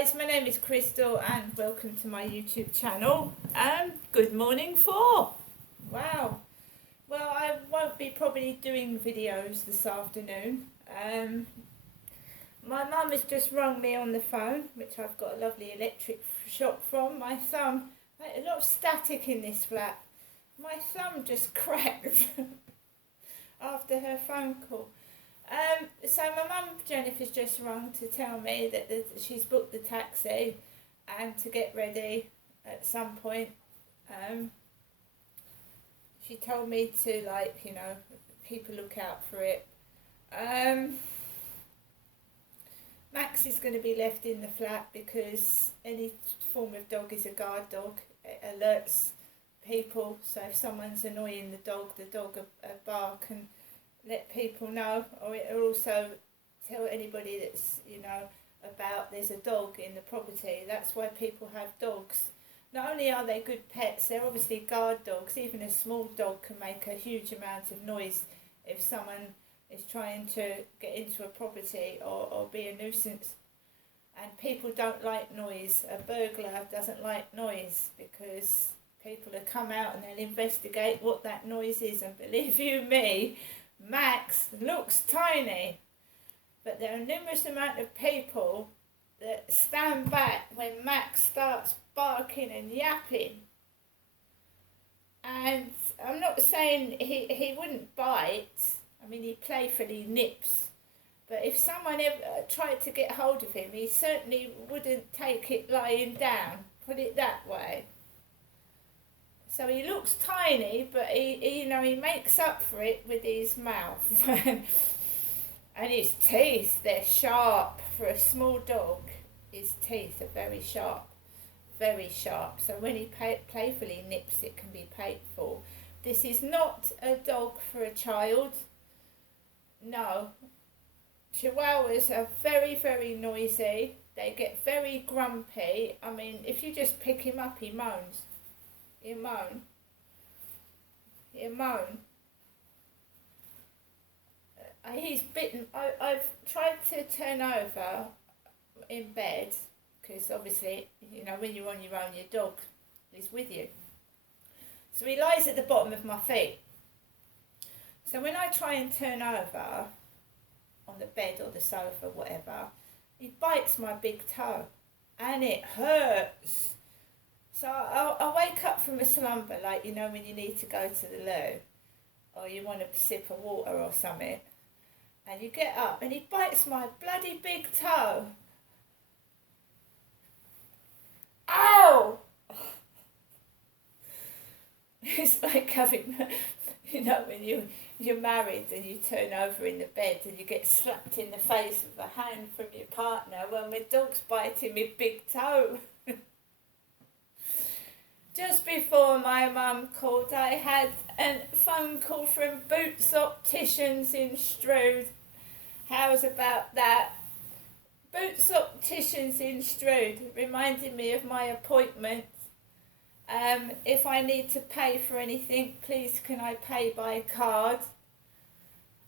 guys, my name is Crystal and welcome to my YouTube channel. Good morning 4. Wow. Well, I won't be probably doing videos this afternoon. My mum has just rung me on the phone, which I've got a lovely electric shock from. My thumb, a lot of static in this flat. My thumb just cracked after her phone call. So my mum Jennifer's just rung to tell me that she's booked the taxi and to get ready at some point. She told me to, people look out for it. Max is going to be left in the flat because any form of dog is a guard dog. It alerts people, so if someone's annoying the dog will bark and let people know, or it'll also tell anybody that's, about there's a dog in the property. That's why people have dogs. Not only are they good pets, they're obviously guard dogs. Even a small dog can make a huge amount of noise if someone is trying to get into a property or be a nuisance. And people don't like noise. A burglar doesn't like noise because people will come out and they'll investigate what that noise is. And believe you me, Max looks tiny, but there are numerous amount of people that stand back when Max starts barking and yapping. And I'm not saying he wouldn't bite. I mean, he playfully nips. But if someone ever tried to get hold of him, he certainly wouldn't take it lying down, put it that way. So he looks tiny, but he makes up for it with his mouth. And his teeth, they're sharp. For a small dog, his teeth are very sharp. Very sharp. So when he playfully nips, it can be painful. This is not a dog for a child. No. Chihuahuas are very, very noisy. They get very grumpy. I mean, if you just pick him up, he moans. He'll moan. He's bitten. I've tried to turn over in bed because obviously, when you're on your own, your dog is with you. So he lies at the bottom of my feet. So when I try and turn over on the bed or the sofa, whatever, he bites my big toe and it hurts. So I wake up from a slumber, when you need to go to the loo or you want a sip of water or something, and you get up and he bites my bloody big toe. Ow! It's like having, when you're married and you turn over in the bed and you get slapped in the face with a hand from your partner. Well, my dog's biting my big toe. Just before my mum called, I had a phone call from Boots Opticians in Strood. How's about that? Boots Opticians in Strood reminded me of my appointment. If I need to pay for anything, please can I pay by card?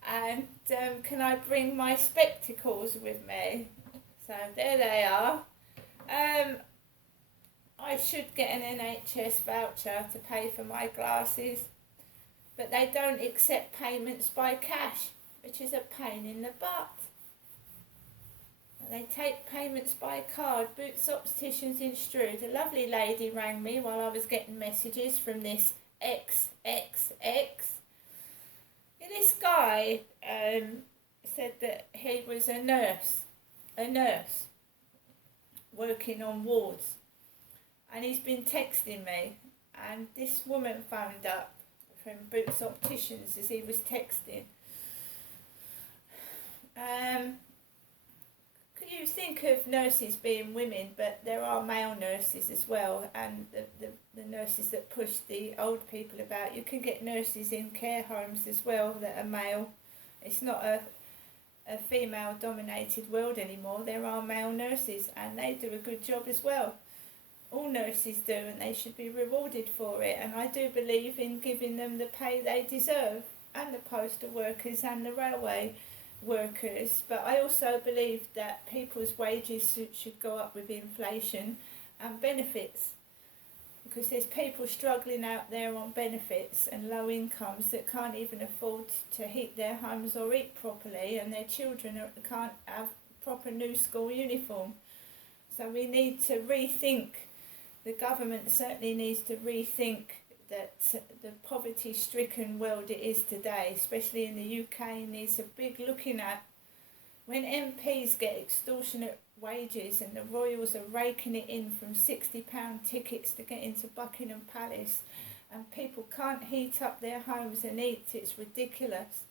And can I bring my spectacles with me? So there they are. I should get an NHS voucher to pay for my glasses, but they don't accept payments by cash, which is a pain in the butt. They take payments by card. Boots Opticians in Strood. A lovely lady rang me while I was getting messages from this XXX. And this guy said that he was a nurse working on wards. And he's been texting me, and this woman phoned up from Boots Opticians as he was texting. You think of nurses being women, but there are male nurses as well, and the nurses that push the old people about. You can get nurses in care homes as well that are male. It's not a female-dominated world anymore. There are male nurses, and they do a good job as well. All nurses do, and they should be rewarded for it. And I do believe in giving them the pay they deserve, and the postal workers and the railway workers, but I also believe that people's wages should go up with inflation and benefits, because there's people struggling out there on benefits and low incomes that can't even afford to heat their homes or eat properly, and their children can't have proper new school uniform. So we need to rethink, the government certainly needs to rethink that the poverty-stricken world it is today, especially in the UK, needs a big looking at. When MPs get extortionate wages and the royals are raking it in from £60 tickets to get into Buckingham Palace, and people can't heat up their homes and eat, it's ridiculous,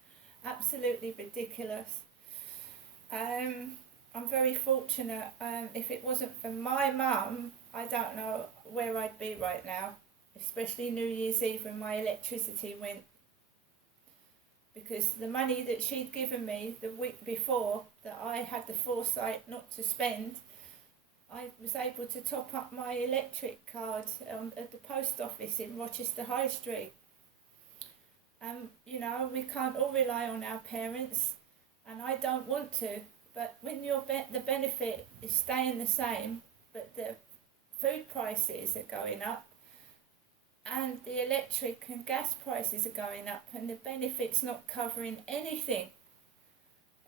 absolutely ridiculous. I'm very fortunate. If it wasn't for my mum, I don't know where I'd be right now, especially New Year's Eve when my electricity went, because the money that she'd given me the week before that I had the foresight not to spend, I was able to top up my electric card at the post office in Rochester High Street. You know, we can't all rely on our parents, and I don't want to, but when the benefit is staying the same, but the food prices are going up, and the electric and gas prices are going up, and the benefit's not covering anything.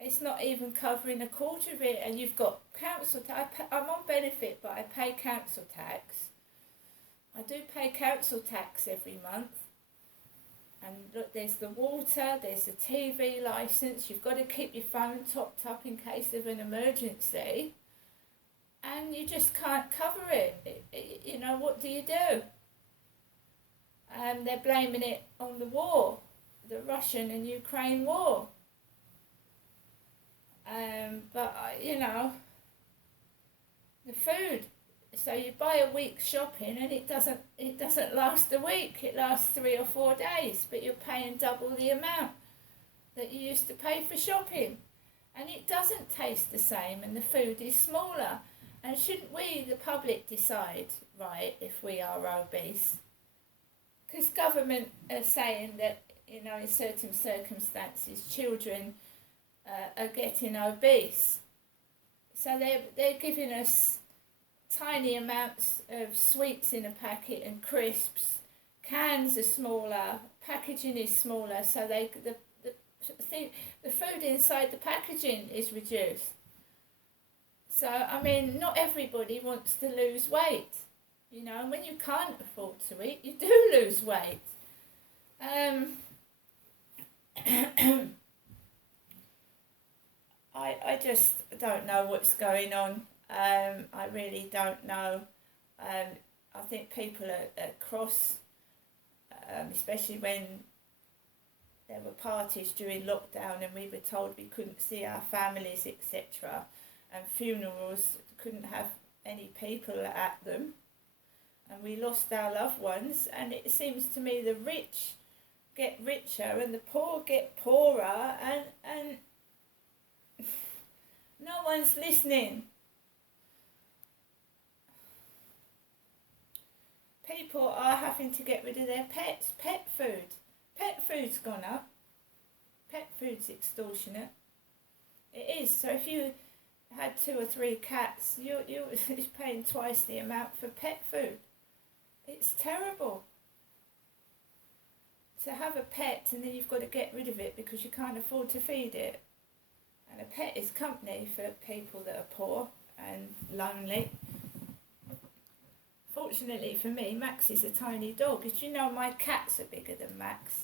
It's not even covering a quarter of it, and you've got council tax. I'm on benefit, but I pay council tax. I do pay council tax every month. And look, there's the water, there's the TV licence, you've got to keep your phone topped up in case of an emergency, and you just can't cover it. You know, what do you do? They're blaming it on the war, the Russian and Ukraine war. But you know, the food. So you buy a week's shopping and it doesn't last a week. It lasts 3 or 4 days, but you're paying double the amount that you used to pay for shopping, and it doesn't taste the same, and the food is smaller. And shouldn't we, the public, decide, right, if we are obese? Because government are saying that, you know, in certain circumstances, children are getting obese. So they're giving us tiny amounts of sweets in a packet and crisps. Cans are smaller, packaging is smaller, so the food inside the packaging is reduced. So, I mean, not everybody wants to lose weight. You know, and when you can't afford to eat, you do lose weight. I just don't know what's going on. I really don't know. I think people are cross, especially when there were parties during lockdown and we were told we couldn't see our families, etc. And funerals couldn't have any people at them. And we lost our loved ones, and it seems to me the rich get richer and the poor get poorer, and no one's listening. People are having to get rid of their pets. Pet food's gone up. Pet food's extortionate. It is. So if you had 2 or 3 cats, you're paying twice the amount for pet food. It's terrible. To have a pet and then you've got to get rid of it because you can't afford to feed it. And a pet is company for people that are poor and lonely. Fortunately for me, Max is a tiny dog. Did you know my cats are bigger than Max?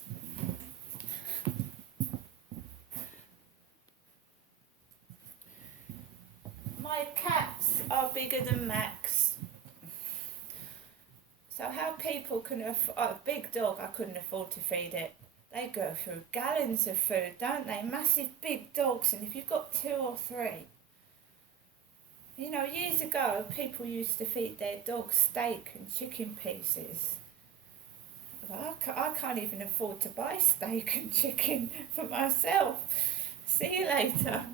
My cats are bigger than Max. So how people can afford a big dog? I couldn't afford to feed it. They go through gallons of food, don't they? Massive big dogs, and if you've got 2 or 3. You know, years ago, people used to feed their dogs steak and chicken pieces. Well, I can't even afford to buy steak and chicken for myself. See you later.